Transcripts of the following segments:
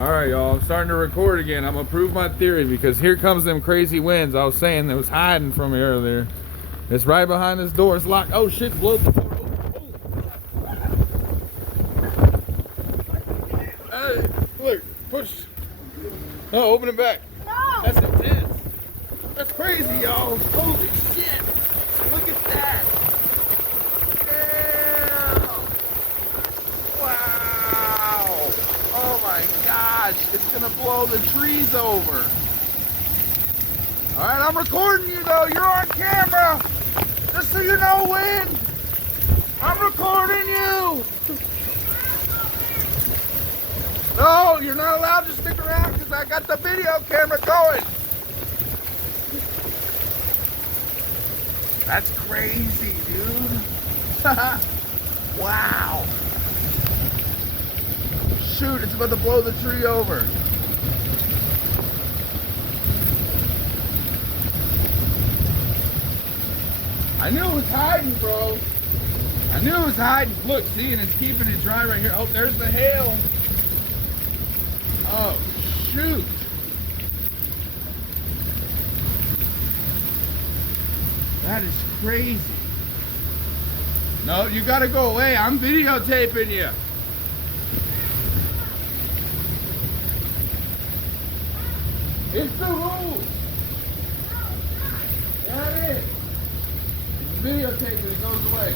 All right, y'all, I'm starting to record again. I'm gonna prove my theory because here comes them crazy winds I was saying that was hiding from me earlier. It's right behind this door. It's locked. Oh shit, blow the door open. Hey, look, push. No, open it back. No. That's intense. That's crazy, y'all. Holy shit. Look at that. Damn. Wow. Oh my gosh. It's gonna blow the trees over. All right, I'm recording you though. You're on camera. Just so you know, wind. I'm recording you. No, you're not allowed to stick around because I got the video camera going. That's crazy, dude. Wow. Shoot, it's about to blow the tree over. I knew it was hiding, bro. I knew it was hiding. Look, see, and it's keeping it dry right here. Oh, there's the hail. Oh, shoot. That is crazy. No, you gotta go away. I'm videotaping you. It's the rules. Yeah, it is. Videotaping it, goes away.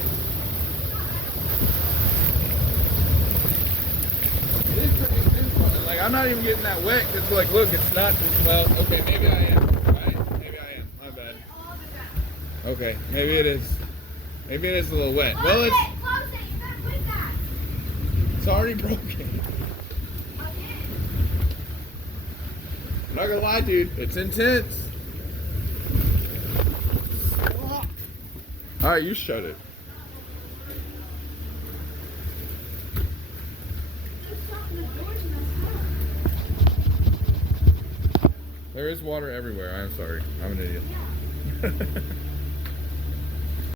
Like, I'm not even getting that wet because, like, look, it's not. Well, okay, maybe I am. Right? Maybe I am. My bad. Okay, maybe it is. Maybe it is a little wet. Well, it's already broken. I'm not gonna lie, dude. It's intense. All right, you shut it. There is water everywhere. I'm sorry. I'm an idiot.